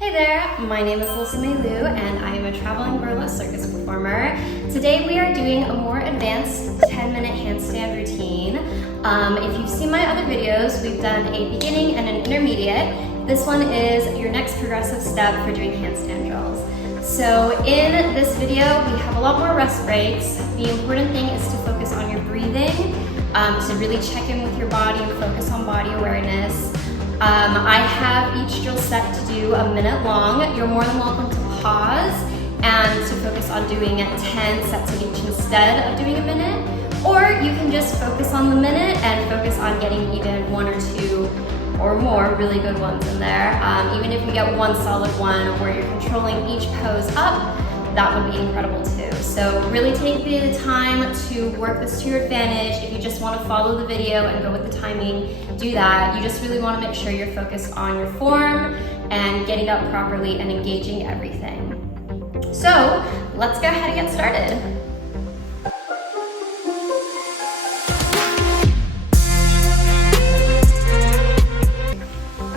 Hey there, my name is Lisa Lou and I am a traveling burlesque circus performer. Today we are doing a more advanced 10-minute handstand routine. If you've seen my other videos, we've done a beginning and an intermediate. This one is your next progressive step for doing handstand drills. So in this video, we have a lot more rest breaks. The important thing is to focus on your breathing, to really check in with your body and focus on body awareness. I have each drill set to do a minute long. You're more than welcome to pause and to focus on doing 10 sets of each instead of doing a minute. Or you can just focus on the minute and focus on getting even one or two or more really good ones in there. Even if you get one solid one where you're controlling each pose up, that would be incredible too. So really take the time to work this to your advantage. If you just want to follow the video and go with the timing, do that. You just really want to make sure you're focused on your form and getting up properly and engaging everything. So let's go ahead and get started.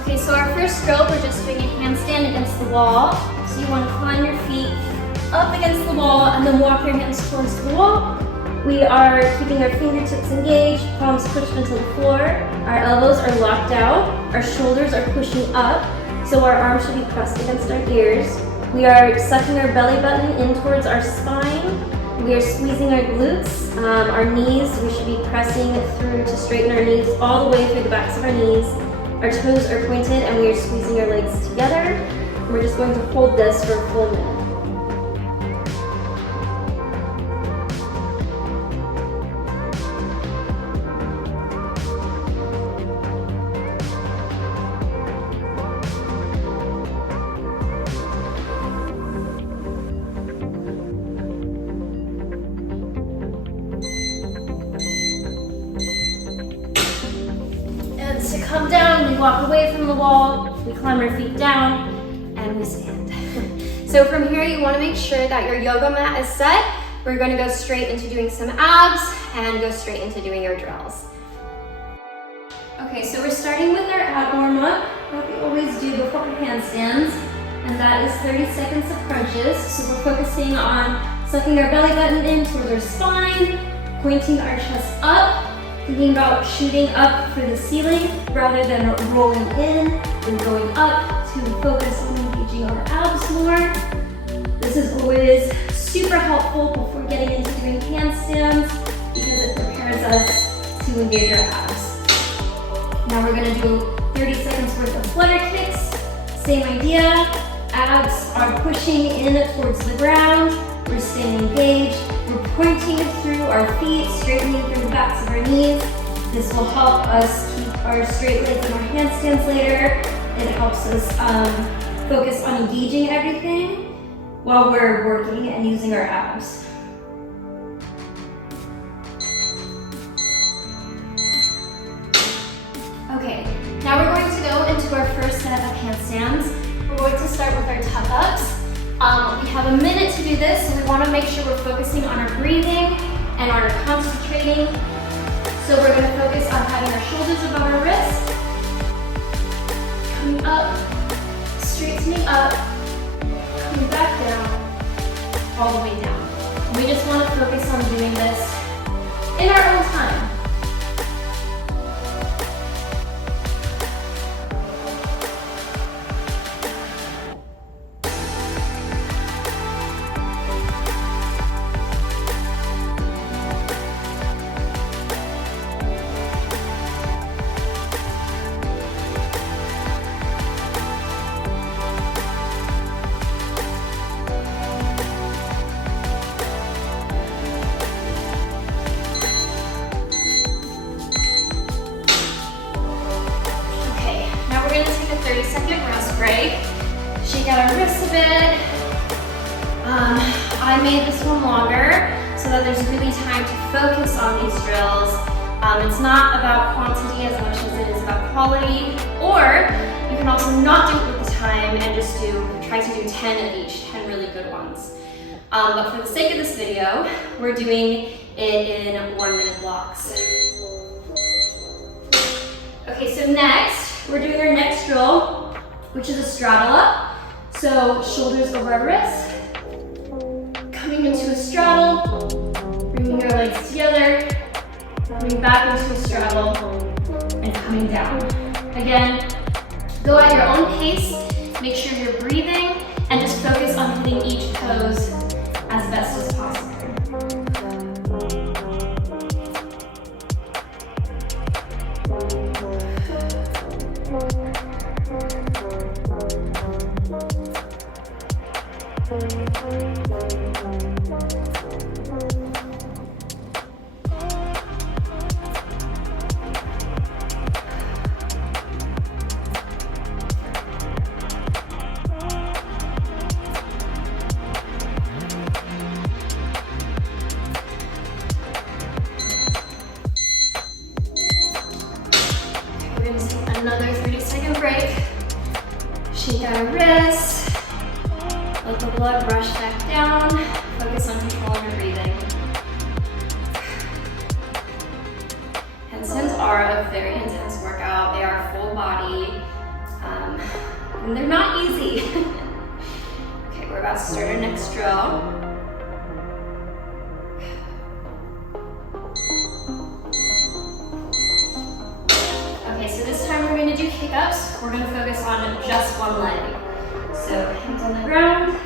Okay, so our first drill, we're just doing a handstand against the wall. So you want to climb your feet up against the wall and then walk your hands towards the wall. We are keeping our fingertips engaged, palms pushed into the floor. Our elbows are locked out. Our shoulders are pushing up, so our arms should be pressed against our ears. We are sucking our belly button in towards our spine. We are squeezing our glutes. Our knees, we should be pressing through to straighten our knees all the way through the backs of our knees. Our toes are pointed and we are squeezing our legs together. We're just going to hold this for a full minute. To come down, we walk away from the wall, we climb our feet down, and we stand. So from here, you want to make sure that your yoga mat is set. We're going to go straight into doing some abs and go straight into doing your drills. Okay, so we're starting with our ab warm-up, like we always do before handstands, and that is 30 seconds of crunches. So we're focusing on sucking our belly button in towards our spine, pointing our chest up, thinking about shooting up for the ceiling rather than rolling in and going up to focus on engaging our abs more. This is always super helpful before getting into doing handstands because it prepares us to engage our abs. Now we're going to do 30 seconds worth of flutter kicks. Same idea. Abs are pushing in towards the ground. We're staying engaged. We're pointing through our feet, straightening through the backs of our knees. This will help us keep our straight legs in our handstands later. It helps us focus on engaging everything while we're working and using our abs. Okay, now we're going to go into our first set of handstands. We're going to start with our tuck-ups. We have a minute to do this, so we want to make sure we're focusing on our breathing and on our concentrating. So we're going to focus on having our shoulders above our wrists, coming up, straightening up, coming back down, all the way down. And we just want to focus on doing this in our own time. We're going to take a 30-second rest break. Shake out our wrists a bit. I made this one longer so that there's really time to focus on these drills. It's not about quantity as much as it is about quality. Or you can also not do it with the time and just try to do 10 of each, 10 really good ones. But for the sake of this video, we're doing it in 1-minute blocks. Okay, so next, we're doing our next drill, which is a straddle up. So shoulders over our wrists, coming into a straddle, bringing our legs together, coming back into a straddle, and coming down. Again, go at your own pace, make sure you're breathing, and just focus on hitting each pose as best as possible. Another 30-second break. Shake our wrists. Let the blood rush back down. Focus on controlling your breathing. Handstands are a very intense workout. They are full body, and they're not easy. Okay, we're about to start our next drill. Kcups, we're going to focus on just one leg. So hands on the ground.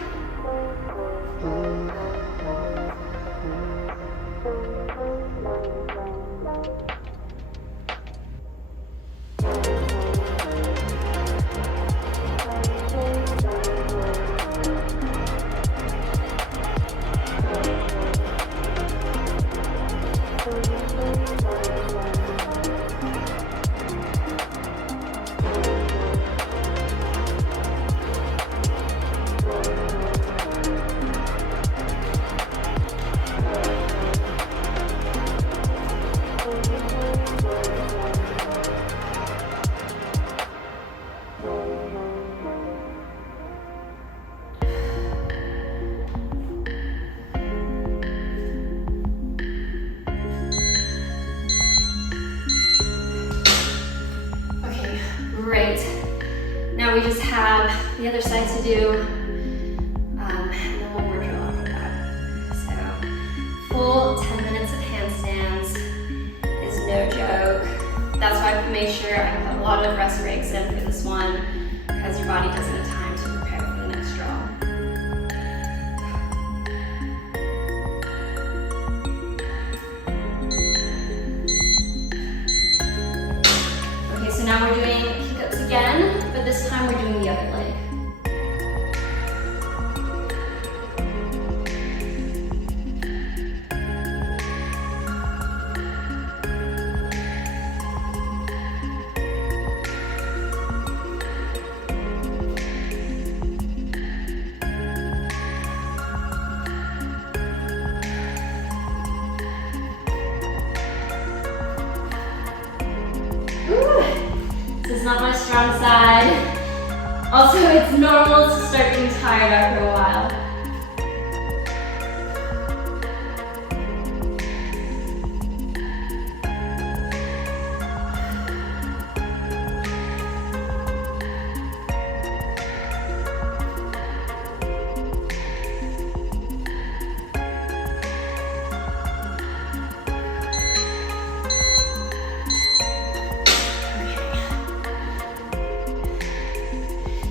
Great. Now we just have the other side to do, and then one more drill after that. So, full 10 minutes of handstands is no joke. That's why I made sure I put a lot of rest breaks in for this one, because your body doesn't have time to prepare for the next drill. Okay, so now we're doing Kcups again, but this time we're doing the other leg. This is not my strong side. Also, it's normal to start getting tired after a while.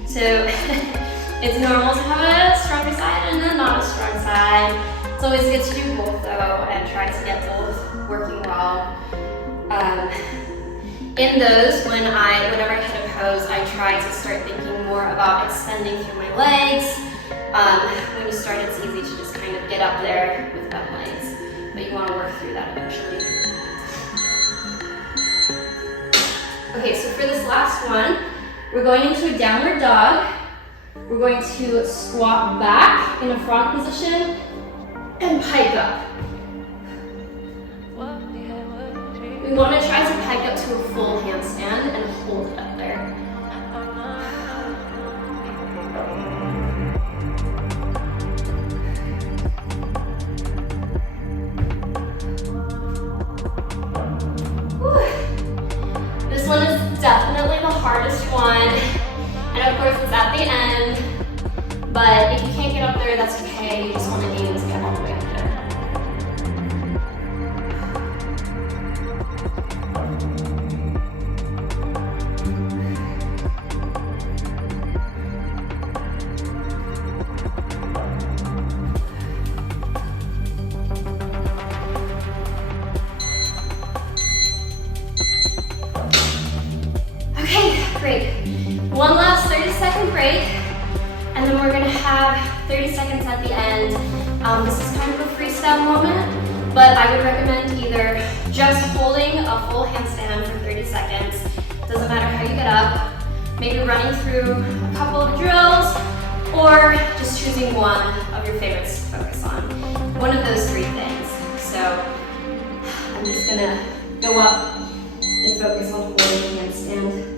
So it's normal to have a stronger side and a not a strong side. It's always good to do both though and try to get both working well. In those, whenever I hit a pose, I try to start thinking more about extending through my legs. When you start, it's easy to just kind of get up there with bent legs, but you want to work through that eventually. Okay, so for this last one, we're going into a downward dog. We're going to squat back in a front position and pike up. We want to try to pike up to a full handstand and hold it up there. Whew. This one is definitely the hardest one, and of course it's at the end. But if you can't get up there, that's okay. You just want to aim to get all the way up there. Okay, great. One last 30-second break, and then we're gonna have 30 seconds at the end. This is kind of a freestyle moment, but I would recommend either just holding a full handstand for 30 seconds, doesn't matter how you get up, maybe running through a couple of drills, or just choosing one of your favorites to focus on. One of those three things. So I'm just gonna go up and focus on holding the handstand.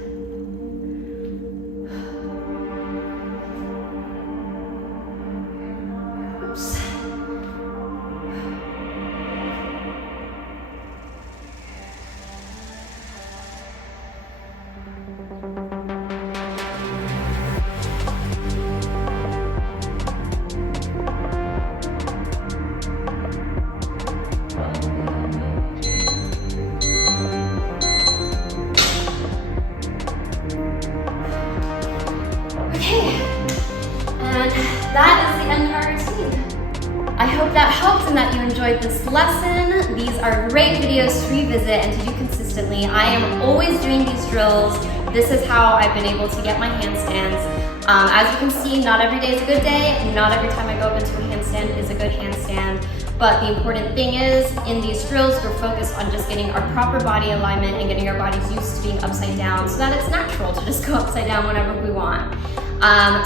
That is the end of our routine. I hope that helped and that you enjoyed this lesson. These are great videos to revisit and to do consistently. I am always doing these drills. This is how I've been able to get my handstands. As you can see, not every day is a good day. Not every time I go up into a handstand is a good handstand. But the important thing is, in these drills, we're focused on just getting our proper body alignment and getting our bodies used to being upside down so that it's natural to just go upside down whenever we want.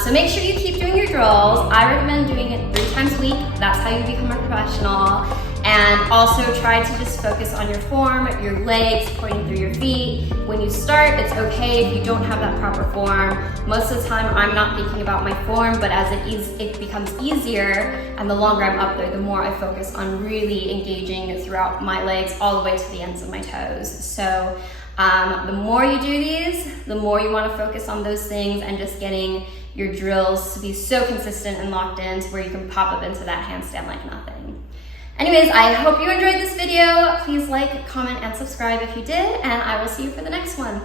So make sure you keep doing your drills. I recommend doing it 3 times a week. That's how you become a professional. And also try to just focus on your form, your legs, pointing through your feet. When you start, it's okay if you don't have that proper form. Most of the time, I'm not thinking about my form, but as it becomes easier and the longer I'm up there, the more I focus on really engaging throughout my legs all the way to the ends of my toes. So the more you do these, the more you want to focus on those things and just getting your drills to be so consistent and locked in to where you can pop up into that handstand like nothing. Anyways, I hope you enjoyed this video. Please like, comment, and subscribe if you did, and I will see you for the next one.